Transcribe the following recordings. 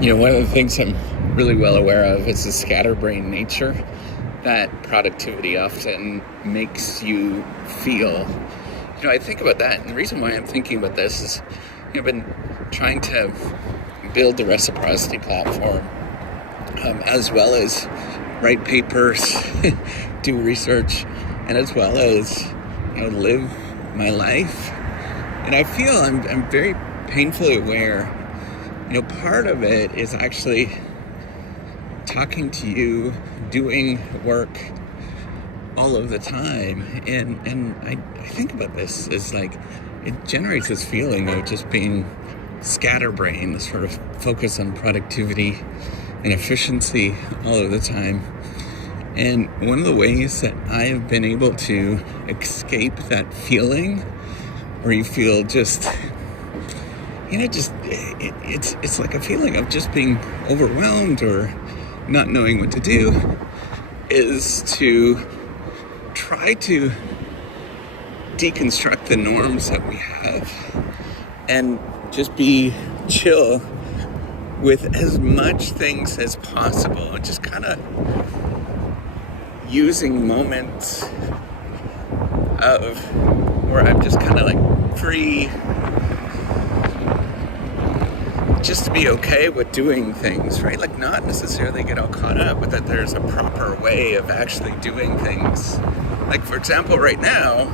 One of the things I'm really well aware of is the scatterbrain nature that productivity often makes you feel. I think about that, and the reason why I'm thinking about this is I've been trying to build the reciprocity platform, as well as write papers, do research, and as well as live my life. And I feel I'm very painfully aware. Part of it is actually talking to you, doing work all of the time. And I think about this as it generates this feeling of just being scatterbrained, this sort of focus on productivity and efficiency all of the time. And one of the ways that I have been able to escape that feeling where you feel it's like a feeling of just being overwhelmed or not knowing what to do, is to try to deconstruct the norms that we have and just be chill with as much things as possible, and just kind of using moments of where I'm just kind of free, just to be okay with doing things, right? Not necessarily get all caught up, but that there's a proper way of actually doing things. For example, right now,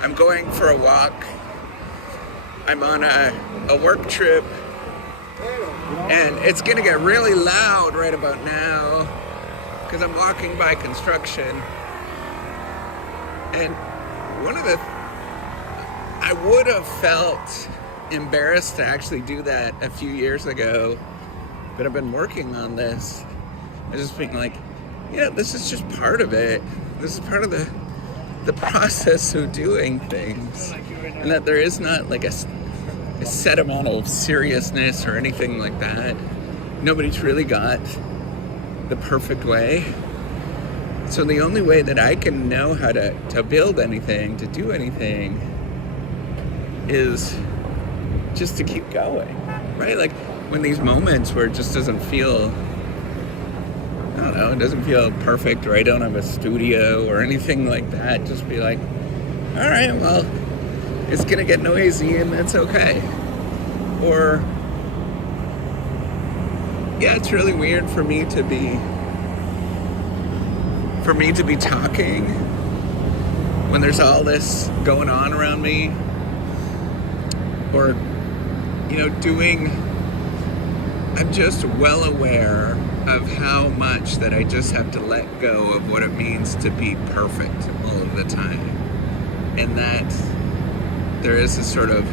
I'm going for a walk. I'm on a work trip, and it's gonna get really loud right about now because I'm walking by construction. And I would have felt embarrassed to actually do that a few years ago, but I've been working on this. I just being this is just part of it. This is part of the process of doing things, and that there is not a set amount of seriousness or anything like that. Nobody's really got the perfect way. So the only way that I can know how to build anything, to do anything, is just to keep going, right? When these moments where it just doesn't feel, it doesn't feel perfect, or I don't have a studio or anything like that, just be all right, well, it's gonna get noisy and that's okay. Or, it's really weird for me to be talking when there's all this going on around me, or I'm just well aware of how much that I just have to let go of what it means to be perfect all of the time. And that there is a sort of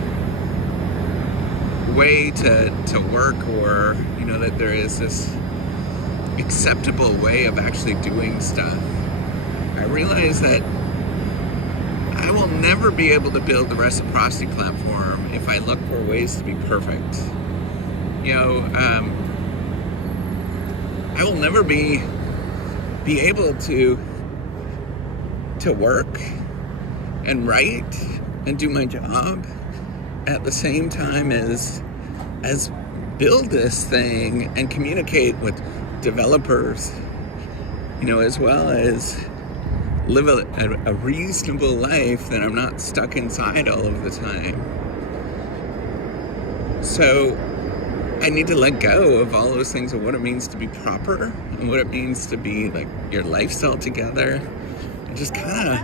way to work, or, that there is this acceptable way of actually doing stuff. I realize that I will never be able to build the reciprocity platform if I look for ways to be perfect. I will never be able to work and write and do my job at the same time as build this thing and communicate with developers, as well as live a reasonable life that I'm not stuck inside all of the time. So I need to let go of all those things, of what it means to be proper and what it means to be your lifestyle together, and just kind of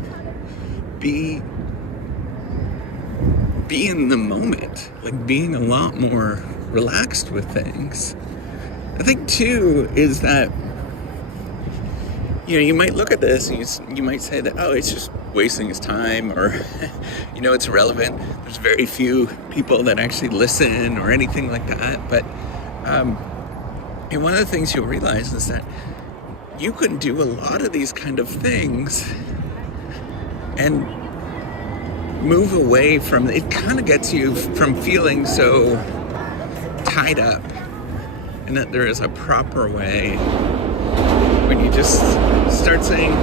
be in the moment, being a lot more relaxed with things. I think too is that you might look at this and you might say that, it's just wasting his time, or it's irrelevant. There's very few people that actually listen or anything like that. But and one of the things you'll realize is that you can do a lot of these kind of things and move away from it. Kind of gets you from feeling so tied up, and that there is a proper way when you just start saying,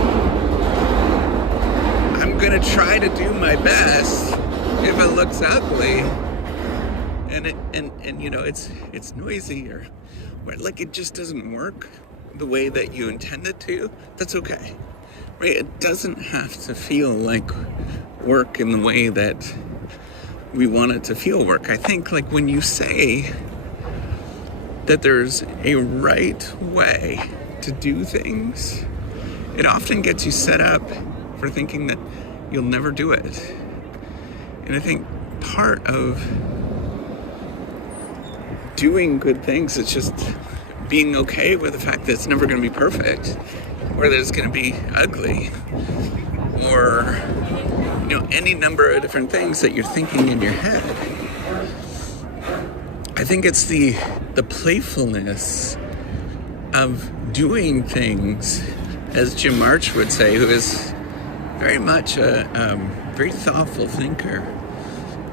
I'm gonna try to do my best. If it looks ugly, and it's noisy, or like it just doesn't work the way that you intend it to, that's okay, right? It doesn't have to feel like work in the way that we want it to feel work. I think like when you say that there's a right way to do things, it often gets you set up for thinking that you'll never do it. And I think part of doing good things is just being okay with the fact that it's never going to be perfect, or that it's going to be ugly, or any number of different things that you're thinking in your head. I think it's the playfulness of doing things, as Jim March would say, who is very much a very thoughtful thinker,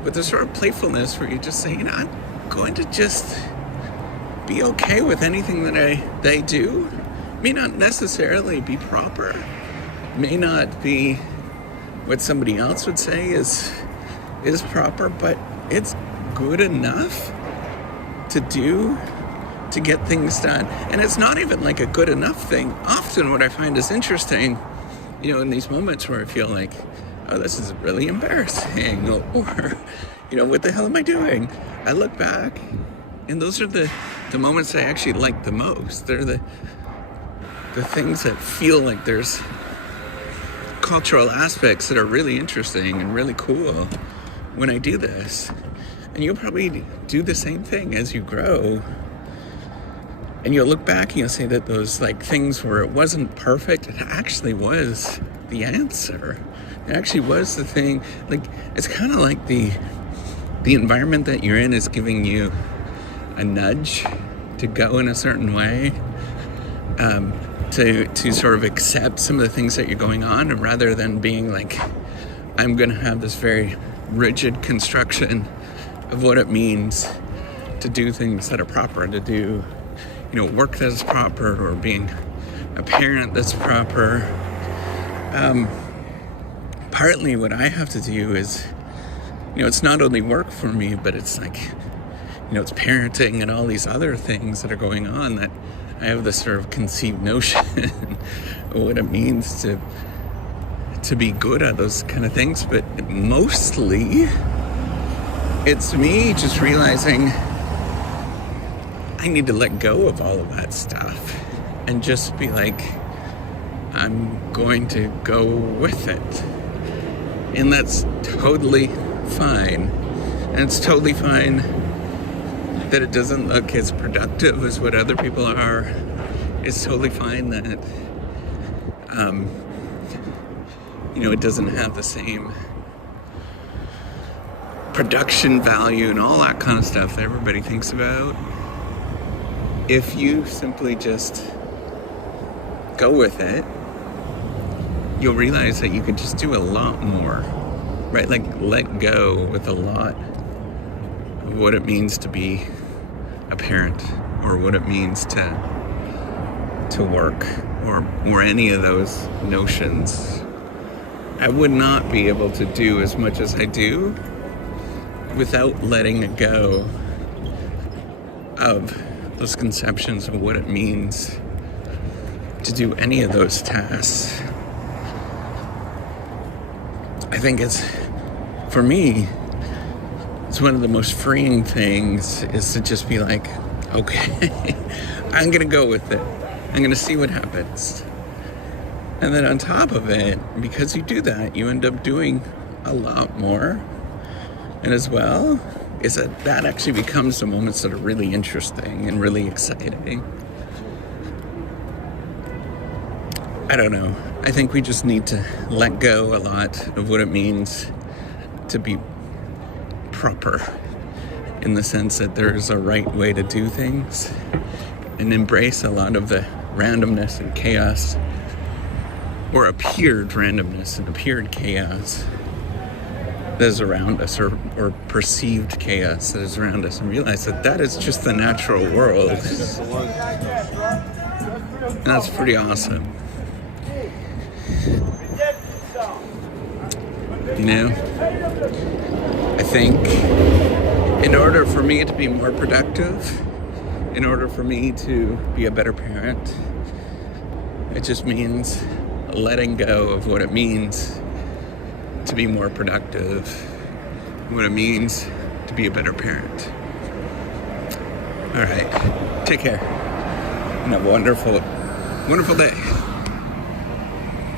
but there's sort of playfulness where you just say, I'm going to just be okay with anything that I do. May not necessarily be proper, may not be what somebody else would say is proper, but it's good enough to do, to get things done. And it's not even like a good enough thing. Often what I find is interesting, in these moments where I feel like, oh, this is really embarrassing, or what the hell am I doing? I look back, and those are the moments I actually like the most. They're the things that feel like there's cultural aspects that are really interesting and really cool when I do this. And you'll probably do the same thing as you grow. And you'll look back and you'll say that those things where it wasn't perfect, it actually was the answer. It actually was the thing. It's kind of like the environment that you're in is giving you a nudge to go in a certain way, to sort of accept some of the things that you're going on, and rather than being like, I'm going to have this very rigid construction of what it means to do things that are proper, to do work that is proper, or being a parent that's proper. Partly what I have to do is, it's not only work for me, but it's it's parenting and all these other things that are going on, that I have this sort of conceived notion of what it means to be good at those kind of things. But mostly it's me just realizing I need to let go of all of that stuff and just be like, I'm going to go with it. And that's totally fine. And it's totally fine that it doesn't look as productive as what other people are. It's totally fine that it doesn't have the same production value and all that kind of stuff that everybody thinks about. If you simply just go with it, you'll realize that you can just do a lot more, right? Let go with a lot of what it means to be a parent, or what it means to work, or any of those notions. I would not be able to do as much as I do without letting go of those conceptions of what it means to do any of those tasks. I think for me, it's one of the most freeing things, is to just be like, okay, I'm gonna go with it. I'm gonna see what happens. And then on top of it, because you do that, you end up doing a lot more. And as well, is that actually becomes the moments that are really interesting and really exciting. I don't know. I think we just need to let go a lot of what it means to be proper, in the sense that there's a right way to do things, and embrace a lot of the randomness and chaos, or appeared randomness and appeared chaos that is around us, or perceived chaos that is around us, and realize that is just the natural world. And that's pretty awesome. I think in order for me to be more productive, in order for me to be a better parent, it just means letting go of what it means to be more productive, what it means to be a better parent. All right, take care and have a wonderful day.